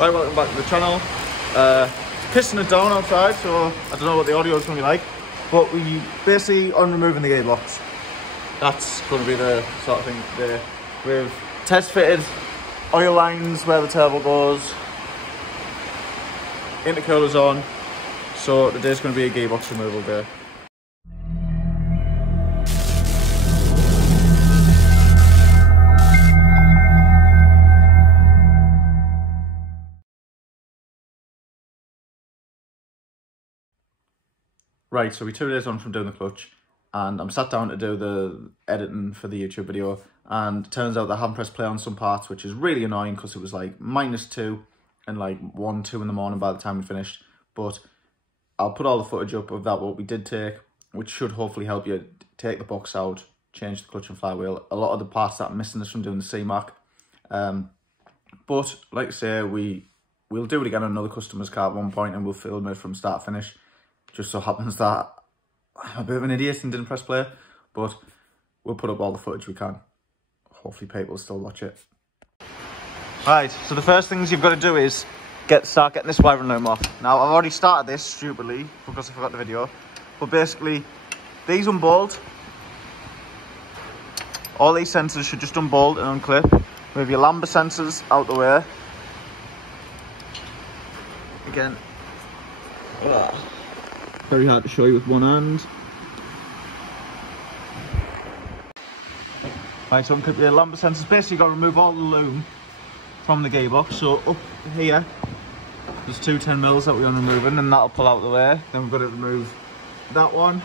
Right, welcome back to the channel. Pissing it down outside, so I don't know what the audio is going to be like, but we basically on removing the gearbox. That's going to be the sort of thing today. We've test fitted oil lines where the turbo goes, intercoolers on, so today's going to be a gearbox removal day. Right, so we're 2 days on from doing the clutch, and I'm sat down to do the editing for the YouTube video, and it turns out that I haven't pressed play on some parts, which is really annoying because it was like -2 and like 1, 2 in the morning by the time we finished. But I'll put all the footage up of that, what we did take, which should hopefully help you take the box out, change the clutch and flywheel. A lot of the parts that I'm missing is from doing the C-Mac. But like I say, we'll do it again on another customer's car at one point, and we'll film it from start to finish. Just so happens that I'm a bit of an idiot and didn't press play, but we'll put up all the footage we can. Hopefully people will still watch it. Right, so the first things you've got to do is start getting this wiring loom off. Now, I've already started this stupidly because I forgot the video, but basically, these unbolt. All these sensors should just unbolt and unclip. Move your lambda sensors out the way. Again. Very hard to show you with one hand. Right, so unclip your lambda sensors. Basically, you've got to remove all the loom from the gearbox. So up here, there's two 10mm that we're removing, and that'll pull out the way. Then we've got to remove that one.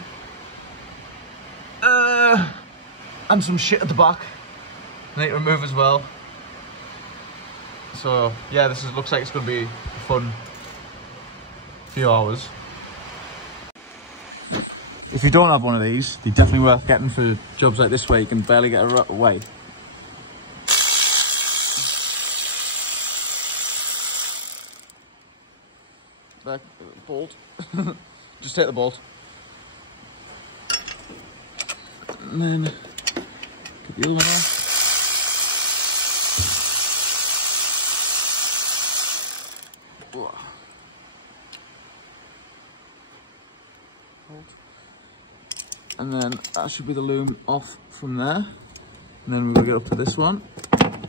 And some shit at the back. I need to remove as well. So yeah, looks like it's going to be a fun few hours. If you don't have one of these, they're definitely worth getting for jobs like this where you can barely get away. Back, bolt. Just take the bolt. And then get the other one off. And then that should be the loom off from there. And then we'll get up to this one.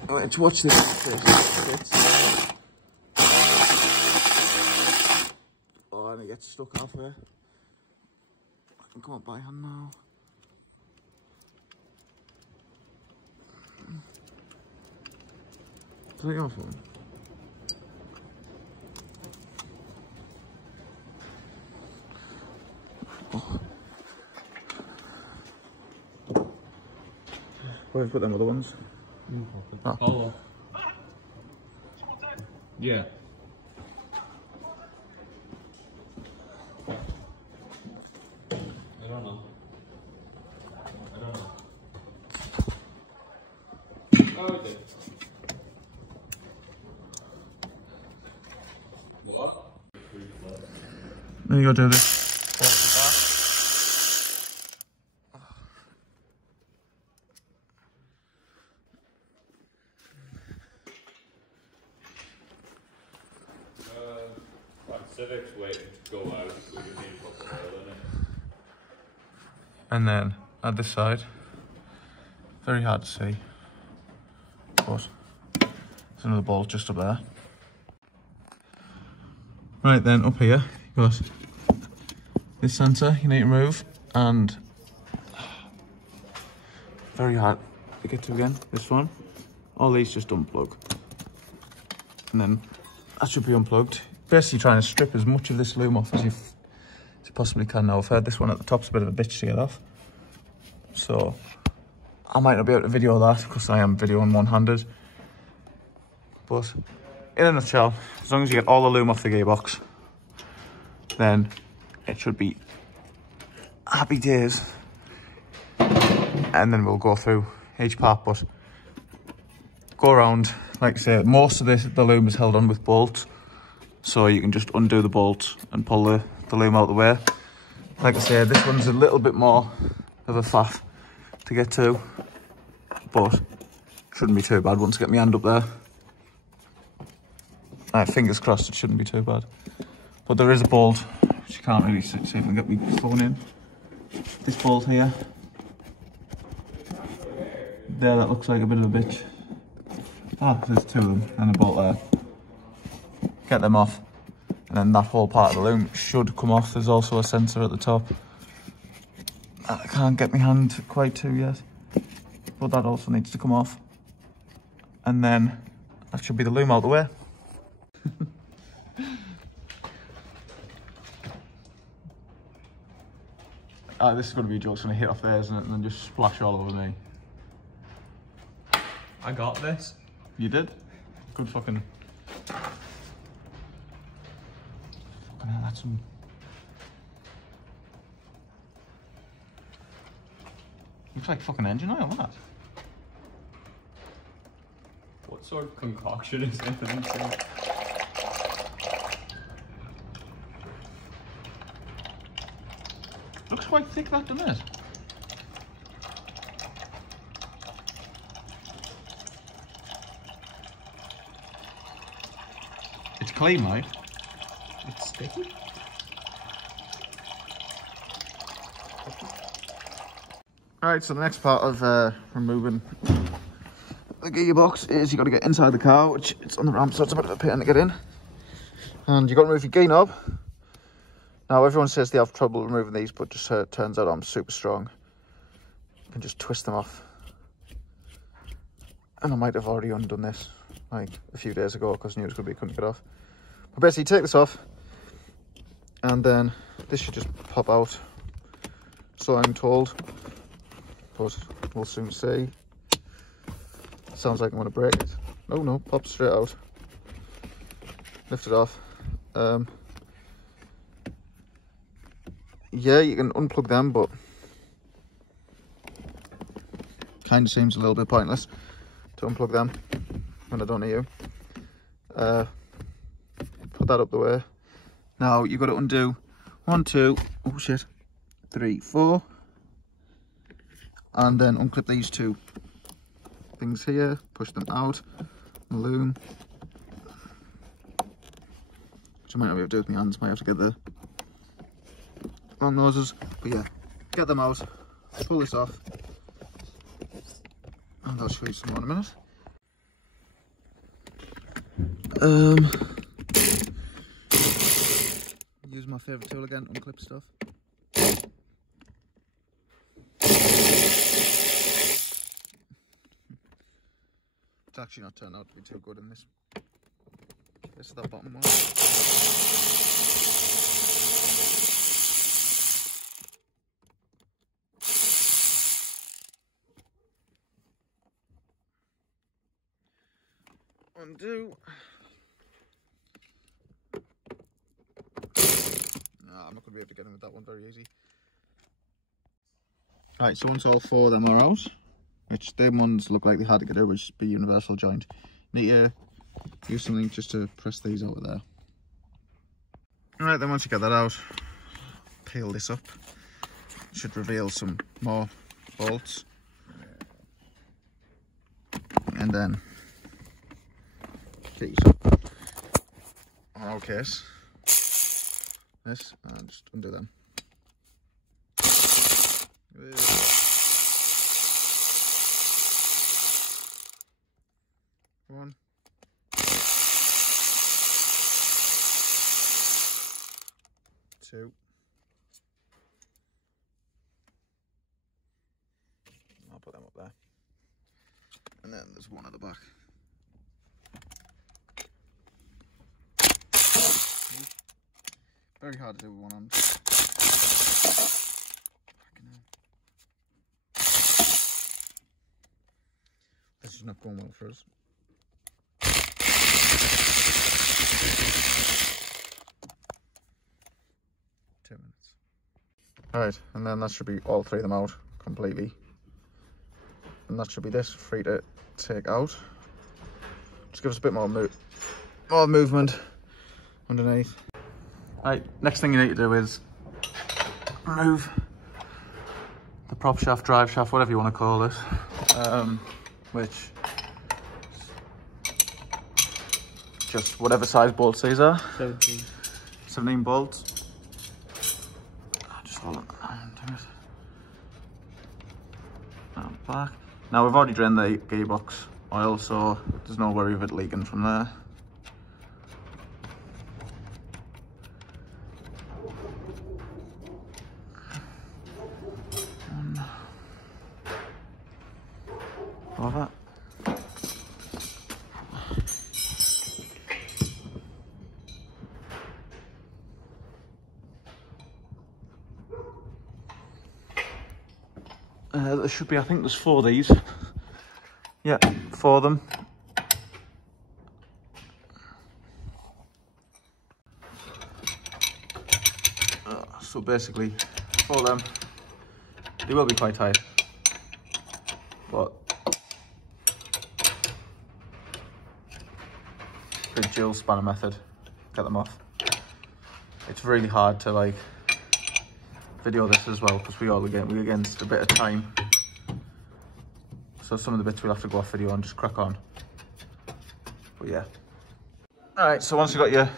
Right, to watch this. Oh, and it gets stuck halfway. I can come up by hand now. Take it off one. Oh. Where have you put them other ones? Oh. Yeah. I don't know. Oh, okay. What? Then you go do this. Civic's waiting to go out, so you need to put the oil in it. And then at this side, very hard to see, but there's another bolt just up there. Right then, up here, you've got this sensor you need to remove, and very hard to get to again, this one. All these just unplug. And then that should be unplugged. Basically trying to strip as much of this loom off as you possibly can. Now, I've heard this one at the top's a bit of a bitch to get off, so I might not be able to video that because I am videoing one-handed. But in a nutshell, as long as you get all the loom off the gearbox, then it should be happy days. And then we'll go through each part, but go around. Like I say, most of the loom is held on with bolts, so you can just undo the bolts and pull the loom out of the way. Like I say, this one's a little bit more of a faff to get to, but shouldn't be too bad once I get my hand up there. Fingers crossed, it shouldn't be too bad. But there is a bolt, which you can't really see if I can get my phone in. This bolt here. There, that looks like a bit of a bitch. Ah, there's two of them, and a bolt there. Get them off. And then that whole part of the loom should come off. There's also a sensor at the top. I can't get my hand quite to yet. But that also needs to come off. And then that should be the loom out the way. This is going to be a joke. It's going to hit off there, isn't it? And then just splash all over me. I got this. You did? Good fucking... Fucking hell, that's some... Looks like fucking engine oil, that. What sort of concoction is into these things? Looks quite thick, that, doesn't it? It's clean, right? It's sticky. Alright, so the next part of removing the gearbox is you got to get inside the car, which it's on the ramp, so it's a bit of a pain to get in. And you got to remove your gear knob. Now, everyone says they have trouble removing these, but just turns out I'm super strong. You can just twist them off. And I might have already undone this, like, a few days ago, because I knew it was going to be couldn't get off. But basically, take this off, and then this should just pop out. So I'm told, but we'll soon see. Sounds like I'm going to break it. Oh no, pops straight out. Lift it off. Yeah, you can unplug them, but kind of seems a little bit pointless to unplug them when I don't need you. Put that up the way. Now you've got to undo 1, 2, oh shit, 3, 4, and then unclip these two things here, push them out, the loom, which I might not be able to do with my hands, might have to get the long noses, but yeah, get them out, pull this off, and I'll show you some more in a minute. Use my favourite tool again, unclip stuff. It's actually not turned out to be too good in this. This is that bottom one. Undo. I'm not going to be able to get in with that one very easy. Right, so once all four of them are out, which them ones look like they had to get out, which be universal joint, you need to use something just to press these out of there. Alright, then once you get that out, peel this up. Should reveal some more bolts. And then get yourself in our case this, and just undo them. One, two, I'll put them up there, and then there's one at the back. Very hard to do with one hand. This is not going well for us. 2 minutes. Alright, and then that should be all three of them out completely. And that should be this, free to take out. Just give us a bit more movement underneath. Right, next thing you need to do is remove the prop shaft, drive shaft, whatever you want to call it, which just whatever size bolts these are. 17. 17 bolts. Just hold it. Back. Now we've already drained the gearbox oil, so there's no worry of it leaking from there. Love it. There should be, I think there's 4 of these. Yeah, 4 of them. So basically, 4 of them. They will be quite tight, but pretty dual spanner method. Get them off. It's really hard to like video this as well because we're against a bit of time. So some of the bits we'll have to go off video and just crack on. But yeah. Alright, so once you've got your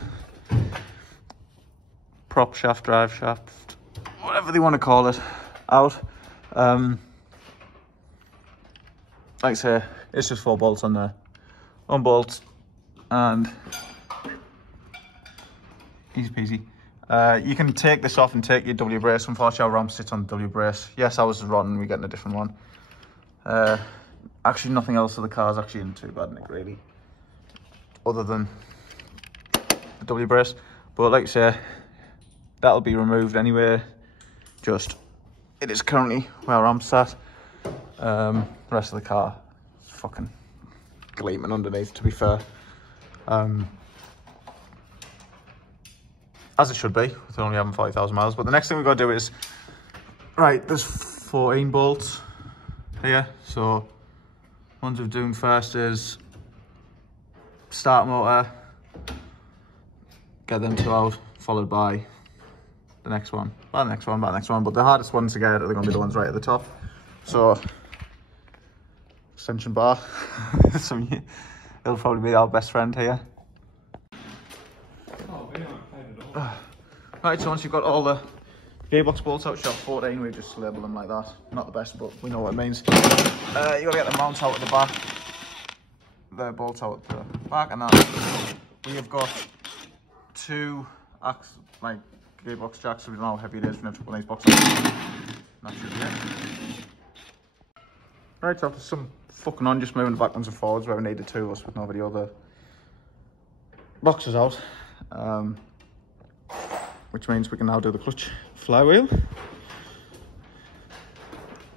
prop shaft, drive shaft, whatever they want to call it, out. Like I say, it's just 4 bolts on there. Unbolt and easy peasy. You can take this off and take your W brace. Unfortunately, our ramp sits on the W brace. Yes, ours is rotten, we're getting a different one. Actually, nothing else of the car's actually in too bad, Nick, really. Other than the W brace. But like I say, that'll be removed anyway. Just, it is currently where our ramp's at. The rest of the car is fucking gleaming underneath, to be fair. As it should be, with only having 40,000 miles. But the next thing we've got to do is, right, there's 14 bolts here. So, ones we're doing first is start motor, get them 2 out, followed by the next one, by the next one, by the next one. But the hardest ones to get are going to be the ones right at the top. So, extension bar. So it'll probably be our best friend here. Right, so once you've got all the gearbox bolts out, shot 14, we just label them like that. Not the best, but we know what it means. You got to get the mounts out at the back, the bolts out at the back, and that. We have got 2 gearbox jacks, so we don't know how heavy it is. We have to put these boxes. That should be it. Right, so after some fucking on, just moving the backwards and forwards where we needed to, us with nobody other boxes out. Which means we can now do the clutch flywheel.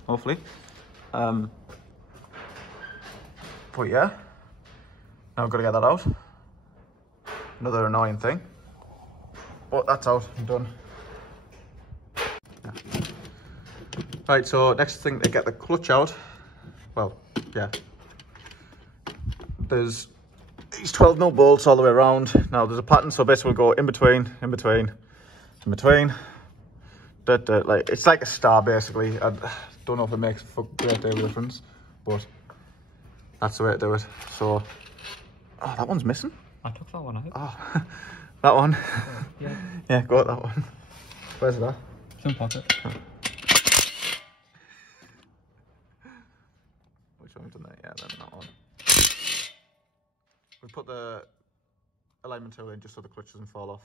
Hopefully. But yeah, now I've got to get that out. Another annoying thing. But that's out and done. Yeah. Right, so next thing to get the clutch out. Well, yeah. There's these 12mm bolts all the way around. Now there's a pattern, so basically we'll go in between. Like, it's like a star basically. I don't know if it makes a great deal of difference, but that's the way to do it. So, oh, that one's missing. I took that one out. Oh, that one. Yeah. Yeah, go at that one. Where's that? It's in pocket. Which one we've done that? Yeah, then that one. We put the alignment tool in just so the clutch doesn't fall off.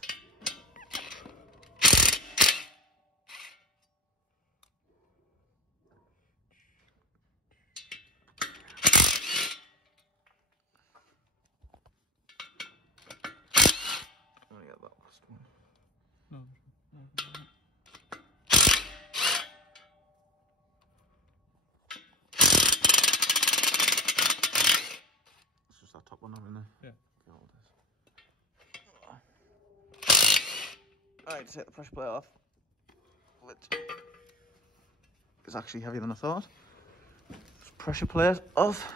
Top one in there. Yeah. Alright, take the pressure plate off. It's actually heavier than I thought. Pressure plate off.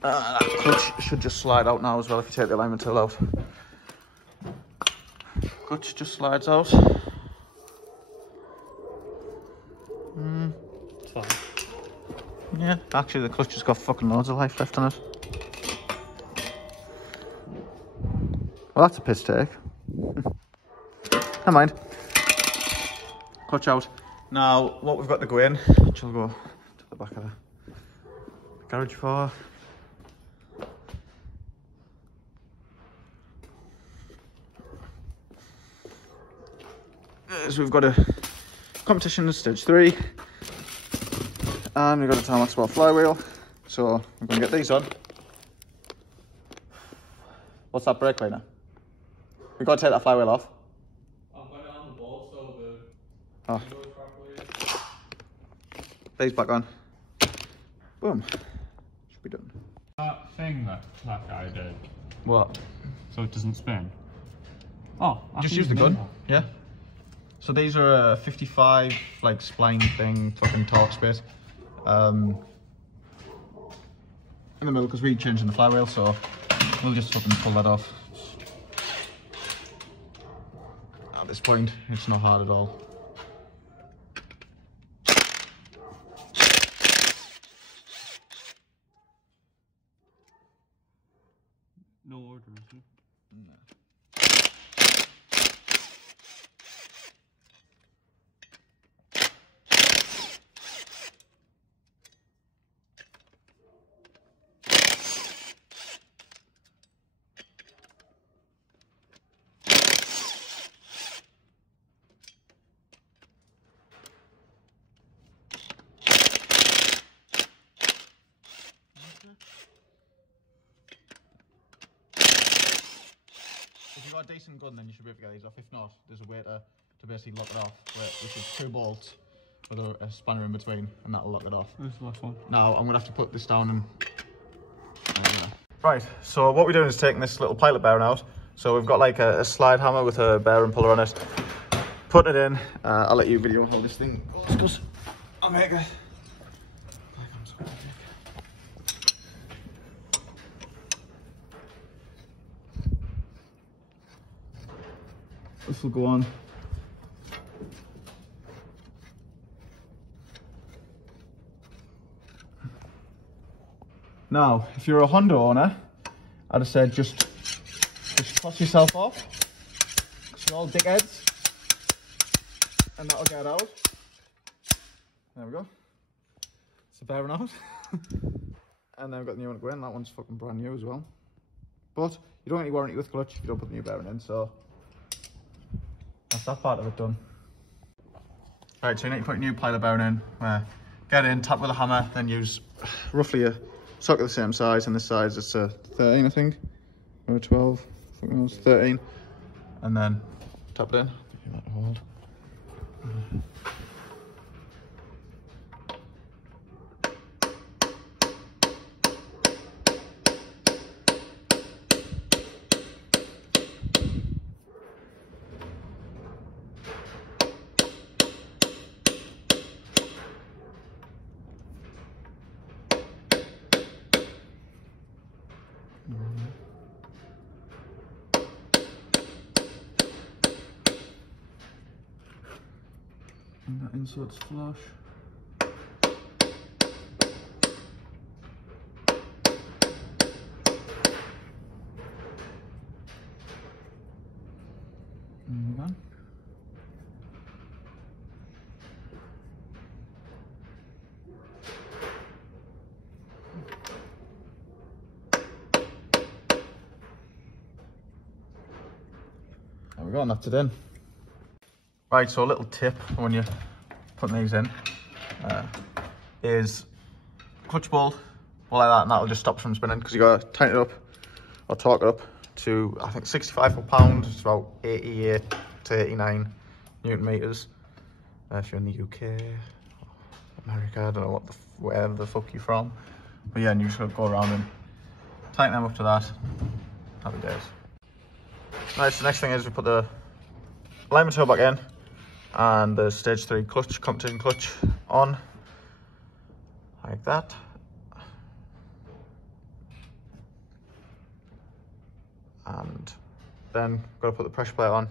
That clutch should just slide out now as well if you take the alignment tool out. Clutch just slides out. It's fine. Yeah, actually the clutch has got fucking loads of life left on it. Well, that's a piss take. Never mind. Clutch out. Now, what we've got to go in, which I'll go to the back of the garage for. So we've got a competition stage 3, and we've got a Tarmac Sport flywheel. So I'm going to get these on. What's that brake cleaner? We've got to take that flywheel off. I'll put it on the ball so the Oh. goes properly. These back on. Boom. Should be done. That thing that guy did, What? so it doesn't spin. Oh, I Just can use the name gun. that. Yeah. So these are a 55 like spline thing, fucking torque space. In the middle because we're changing the flywheel, so we'll just fucking pull that off. At this point, it's not hard at all. No order, is it? If you've got a decent gun, then you should be able to get these off. If not, there's a way to basically lock it off, which is 2 bolts with a spanner in between, and that'll lock it off. Where's the last one? Now I'm gonna have to put this down and. Right. So what we're doing is taking this little pilot bearing out. So we've got like a slide hammer with a bearing puller on it. Putting it in. I'll let you video how this thing goes because I'll make it. This will go on. Now, if you're a Honda owner, I'd have said just toss yourself off. You're all dickheads. And that'll get out. There we go. It's a bearing out. And then we've got the new one to go in. That one's fucking brand new as well. But you don't get any warranty with clutch if you don't put the new bearing in, so that's that part of it done. Right, so you need to put a new pilot bearing in. Get in, tap with a hammer, then use roughly a socket the same size, and this size it's a 13, I think, or a 12. I think it was 13, and then tap it in. Give that a hold. And that insert's flush. And we're done. There we go, and that's it in. Right, so a little tip when you're putting these in is clutch ball like that, and that'll just stop from spinning because you got to tighten it up or torque it up to, I think, 65 foot-pound. It's about 88 to 89 Newton meters. If you're in the UK, America, I don't know what where the fuck you're from, but yeah, and you should go around and tighten them up to that. Happy days. Right, so the next thing is we put the alignment tool back in and the stage 3 clutch, competition clutch on, like that. And then got to put the pressure plate on,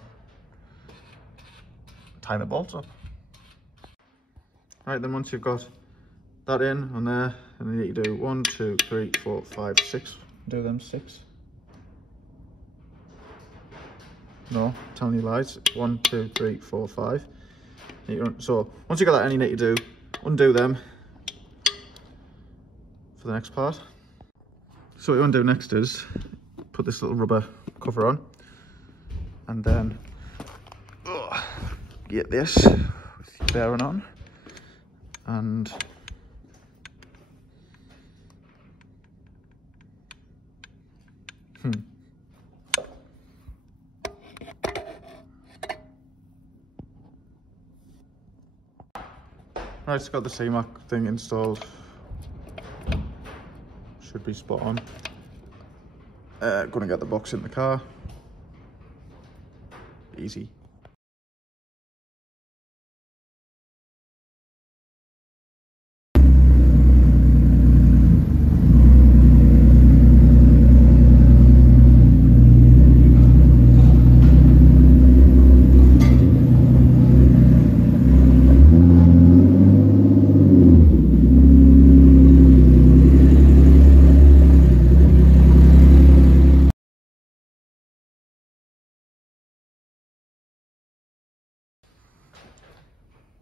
tighten the bolts up. Right, then once you've got that in on there, and then you need to do 1, 2, 3, 4, 5, 6. Do them 6. No, telling you lies. 1, 2, 3, 4, 5. So once you got that, any need to do, undo them for the next part. So what you want to do next is put this little rubber cover on, and then get this with your bearing on, and right, it's got the CMAC thing installed. Should be spot on. Gonna get the box in the car. Easy.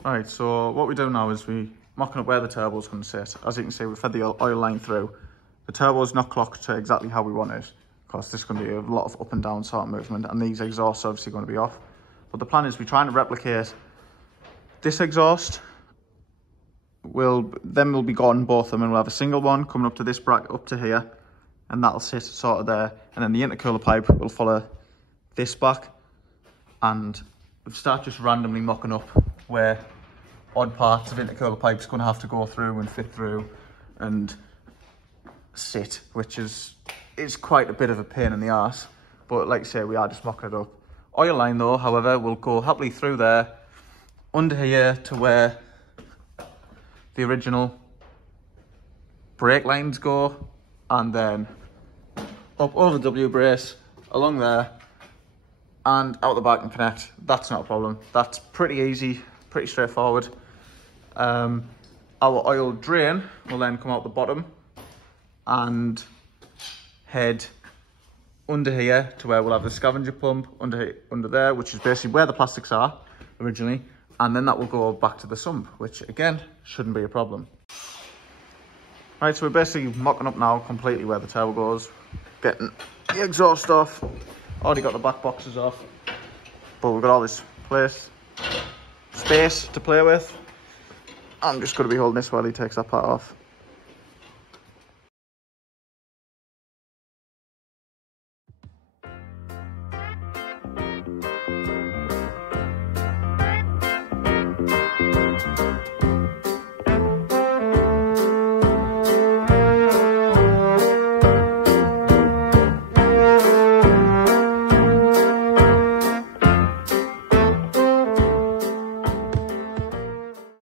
Right, so what we do now is we mocking up where the turbo's going to sit. As you can see, we've fed the oil line through. The turbo's not clocked to exactly how we want it, because there's going to be a lot of up and down sort of movement, and these exhausts are obviously going to be off. But the plan is we're trying to replicate this exhaust. We'll be gone, both of them, and we'll have a single one coming up to this bracket up to here, and that'll sit sort of there. And then the intercooler pipe will follow this back, and we'll start just randomly mocking up where odd parts of intercooler pipe's going to have to go through and fit through and sit, which is quite a bit of a pain in the arse. But like I say, we are just mocking it up. Oil line though, however, will go happily through there, under here to where the original brake lines go, and then up over the W brace, along there, and out the back and connect. That's not a problem. That's pretty easy, pretty straightforward. Our oil drain will then come out the bottom and head under here to where we'll have the scavenger pump under there, which is basically where the plastics are originally, and then that will go back to the sump, which again shouldn't be a problem. Right, so we're basically mocking up now completely where the turbo goes, getting the exhaust off. Already got the back boxes off, but we've got all this space to play with. I'm just going to be holding this while he takes that part off.